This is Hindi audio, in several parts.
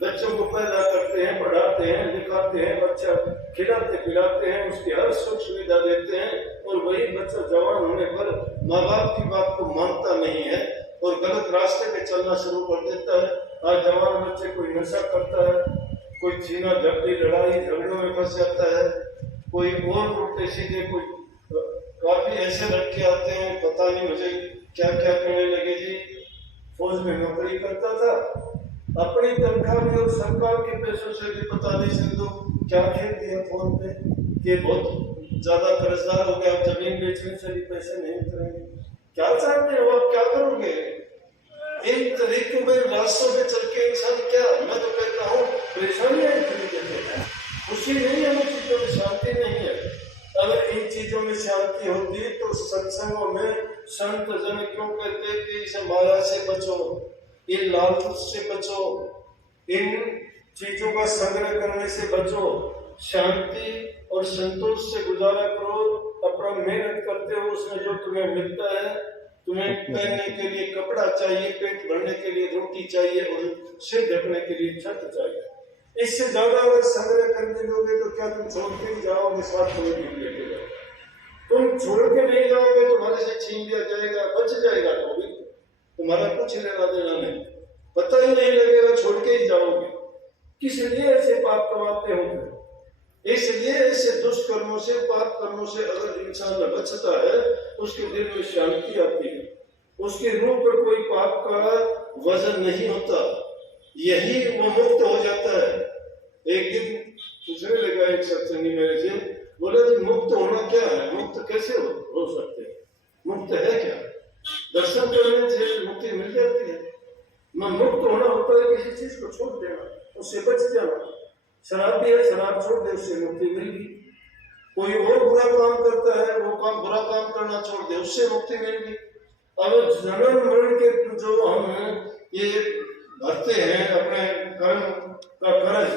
बच्चों को पैदा करते हैं, पढ़ाते हैं, लिखाते हैं, बच्चा खिलाते पिलाते हैं, उसकी हर सुख सुविधा देते हैं, और वही बच्चा जवान होने पर माँ बाप की बात को मानता नहीं है और गलत रास्ते पे चलना शुरू कर देता है। आज जवान बच्चे कोई नशा करता है, कोई छीना झपटी लड़ाई झगड़ों में फंस जाता है, कोई और उल्टे सीधे, कोई काफी ऐसे लड़के आते हैं, पता नहीं मुझे क्या क्या कहने लगे जी, फौज में नौकरी करता था, अपनी तनख्वाह भी और सरकार के पैसों से भी पता नहीं सिंधु क्या खेल दिया फोन पे कि बहुत ज्यादा कर्जदार हो गया, जमीन बेचने से भी पैसे नहीं उतरेंगे। क्या चाहते हो आप, क्या करोगे? इन तरीकों में रास्तों में चल के इंसान क्या, मैं तो कहता हूँ परेशानियां हैं, खुशी नहीं है, इन चीजों में शांति नहीं है। अगर इन चीजों में शांति होती तो सत्संगों में संत जन क्यों कहते कि इस माया से बचो, इन लालच से बचो, इन चीजों का संग्रह करने से बचो, शांति और संतोष से गुजारा करो, अपना मेहनत करते हो, उसमें जो तुम्हें मिलता है, तुम्हें पहनने के लिए कपड़ा चाहिए, पेट भरने के लिए रोटी चाहिए और सिर ढकने के लिए छत चाहिए, इससे ज्यादा अगर संग्रह करने दोगे तो क्या तुम छोड़ के ही जाओगे? साथ में लेके जाओ, तुम छोड़ के नहीं जाओगे, तुम्हारे से छीन लिया जाएगा, बच जाएगा तो भी तुम्हारा कुछ लेना देना नहीं, पता ही नहीं लगेगा, छोड़ के ही जाओगे। किस लिए ऐसे पाप कमाते होंगे? इसलिए ऐसे दुष्कर्मों से, पाप कर्मों से अगर इंसान बचता है, उसके दिल में शांति आती है, उसके रूह पर कोई पाप का वजन नहीं होता, यही वो मुक्त हो जाता है। एक दिन पूछने लगा एक सत्संगी मेरे से, बोला जी मुक्त होना क्या है, मुक्त कैसे हो सकते हैं, मुक्त है क्या? दर्शन करने से मुक्ति मिल जाती है, मुक्त होना होता है किसी चीज को छोड़ देना, उससे बच जाना। शराब भी है, शराब छोड़ दे, उससे मुक्ति मिल गई। कोई और बुरा काम करता है, वो काम बुरा काम करना छोड़ दे, उससे मुक्ति मिल गई। अब जन्म मरण के जो हम ये भरते हैं अपने कर्म का कर्ज,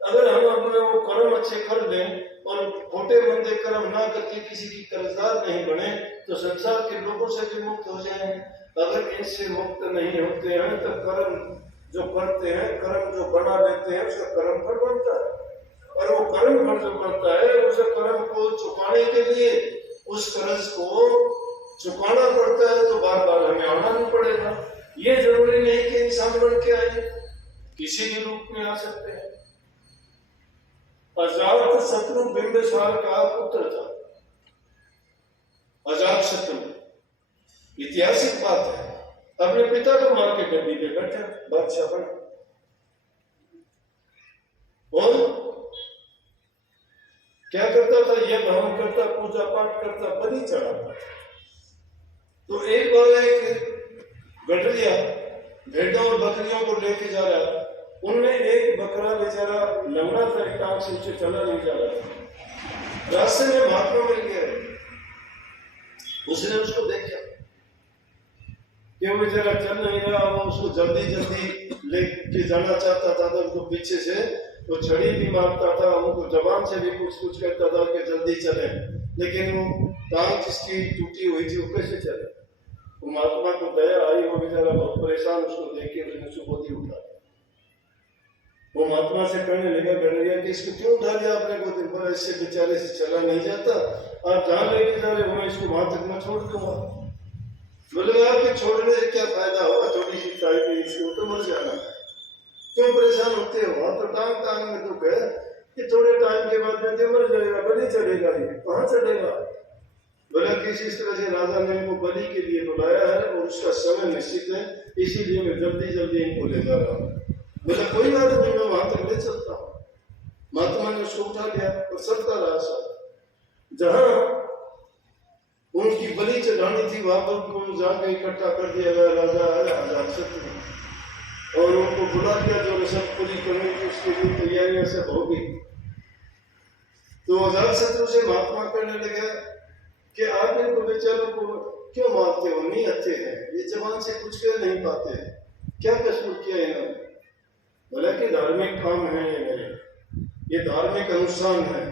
अगर हम अपने वो कर्म अच्छे कर लें और खोटे मंदे कर्म ना करके किसी की कर्जदार नहीं बने तो संसार के लोगों से भी मुक्त हो जाएंगे। अगर इनसे मुक्त नहीं होते हैं तो कर्म जो करते हैं, कर्म जो बना लेते हैं, उसका कर्म फल बनता है, और वो कर्म फल जो बनता है उस कर्म को चुकाने के लिए उस कर्ज को चुकाना पड़ता है, तो बार बार हमें आना नहीं पड़ेगा। ये जरूरी नहीं कि इंसान बन के आए, किसी भी रूप में आ सकते हैं। अजात शत्रु बिंबिसार का पुत्र था, अजात शत्रु, ऐतिहासिक बात है, अपने पिता को मार के गद्दी पे बैठा बादशाह बना, और क्या करता था, यह भवन करता, पूजा पाठ करता, बलि चढ़ाता। तो एक बार एक गठरिया भेड़ों और बकरियों को लेके जा रहा, उनमें एक बकरा बेचारा लंगड़ा था, एक आंख से उसे चला नहीं जा रहा था, रास्ते में महात्मा मिल गया, उसने उसको देखा कि वो बेचारा चल नहीं रहा, वो उसको जल्दी जल्दी लेके जाना चाहता था, तो उनको पीछे से वो छड़ी भी मारता था, उनको जबान से भी कुछ कुछ कहता था कि जल्दी चले, लेकिन वो टांग जिसकी टूटी हुई थी वो कैसे चले? वो महात्मा को दया आई, वो बेचारा बहुत परेशान, उसको देख के उसने उसको गोदी उठा, वो महात्मा से कहने लगा, गडरिया कि इसको क्यों उठा लिया आपने गोदी पर, इससे बेचारे से चला नहीं जाता, आप जहाँ लेके जा रहे हो मैं इसको वहां तक मैं छोड़ दूंगा। बोले आपके छोड़ने से क्या फायदा होगा, थोड़ी सी खाई इसको तो मर जाना, क्यों परेशान होते हो? वहां तो टांग टांग में दुख है कि थोड़े टाइम के बाद में मर जाएगा, बलि चलेगा, ये कहाँ चलेगा? बोला किसी इस तरह से राजा ने इनको बलि के लिए बुलाया है और उसका समय निश्चित है, इसीलिए मैं जल्दी जल्दी इनको ले जा रहा हूँ। बोला कोई बात नहीं, मैं वहां तक ले चलता हूँ। महात्मा ने उसको उठा लिया और चलता रहा साथ, जहां उनकी बलि चढ़ानी थी वहां पर उनको जाके इकट्ठा कर दिया गया, राजा आजाद शत्रु, और उनको बुला दिया, जो रस्म पूरी करने की उसके लिए तैयारियां सब होगी। तो आजाद शत्रु से महात्मा कहने लगे कि आप इनको बेचारों को क्यों मारते हो, नहीं अच्छे हैं, ये जवान से कुछ कह नहीं पाते, क्या कसूर किया इन्होंने? बोला कि धार्मिक काम है ये मेरे, ये धार्मिक अनुष्ठान है,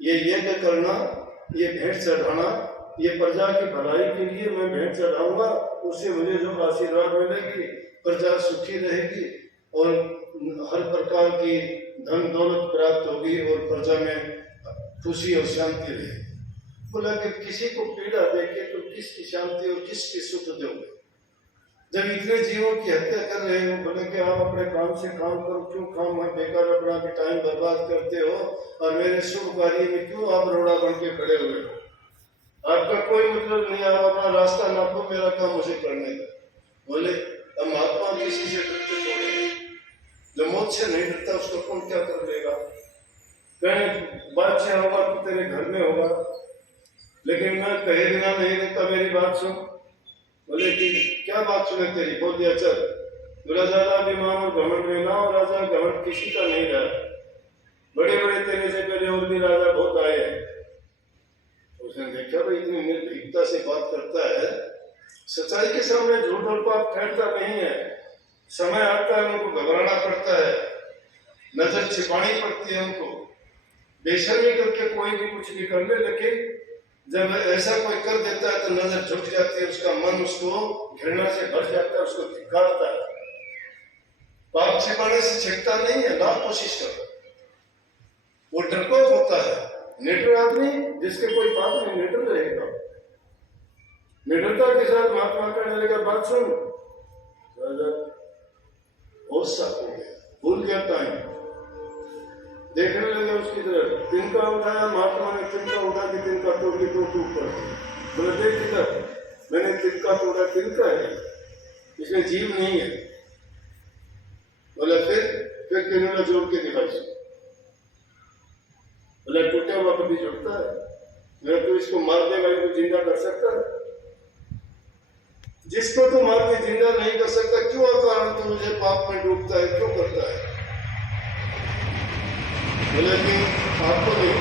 ये यज्ञ करना, ये भेंट चढ़ाना, ये प्रजा की भलाई के लिए मैं भेंट चढ़ाऊंगा, उससे मुझे जो आशीर्वाद मिलेगी, प्रजा सुखी रहेगी और हर प्रकार की धन दौलत प्राप्त होगी और प्रजा में खुशी और शांति रहेगी। बोला कि किसी को पीड़ा देके तो किसकी शांति और किसकी सुख दोगे? जब इतने जीवों की हत्या कर रहे हो, बोले कि आप अपने काम से काम करो, क्यों काम में बेकार अपना भी टाइम बर्बाद करते हो और मेरे शुभ कार्य में क्यों आप रोड़ा बन के खड़े हुए हो? आपका कोई मतलब नहीं, आप अपना रास्ता नापो, मेरा काम मुझे करने दो। बोले अब महात्मा किसी से डरते थोड़े, जो मौत से नहीं डरता उसको कौन क्या कर लेगा? कहीं बादशाह होगा तो तेरे घर में होगा, लेकिन मैं कहे बिना नहीं रहता, मेरी बात सुन। बोले कि क्या बात सुने तेरी? बोल दिया चल। बोला ज्यादा अभिमान और घमंड में ना हो राजा, घमंड किसी का नहीं रहा, बड़े बड़े तेरे से पहले और भी राजा बहुत आए हैं। उसने देखा भाई इतनी निर्भीकता से बात करता है, सच्चाई के सामने झूठ और पाप ठहरता नहीं है। समय आता है उनको घबराना पड़ता है, नजर छिपानी पड़ती है उनको, बेशर्मी करके कोई भी कुछ भी कर ले, लेकिन जब ऐसा कोई कर देता है तो नजर झुक जाती है, उसका मन उसको घृणा से भर जाता है, उसको धिक्कारता है। पाप छिपाने से छिपता नहीं है, ना कोशिश कर। वो डरपोक होता है, निडर आदमी जिसके कोई पाप नहीं, निडर रहेगा। निडरता के साथ महात्मा कहने लगा बात सुन। राजा होश हो गया, भूल गया टाइम, देखने लगे उसकी तरफ। तिनका उठाया, महात्मा ने तिनका उठा के तिनका तोड़ के टूट पर। बोले देख किधर, मैंने तिनका तोड़ा, तिनका है, इसमें जीव नहीं है। बोला फिर किन्होंने जोड़ के दिखाई। बोला टूटा हुआ कभी जुड़ता है? मैं तो इसको मार देगा, इसको जिंदा कर सकता है? जिसको तो मार के जिंदा नहीं कर सकता, क्यों कारण तो मुझे पाप में डूबता है, क्यों करता है? बोले कि आपको नहीं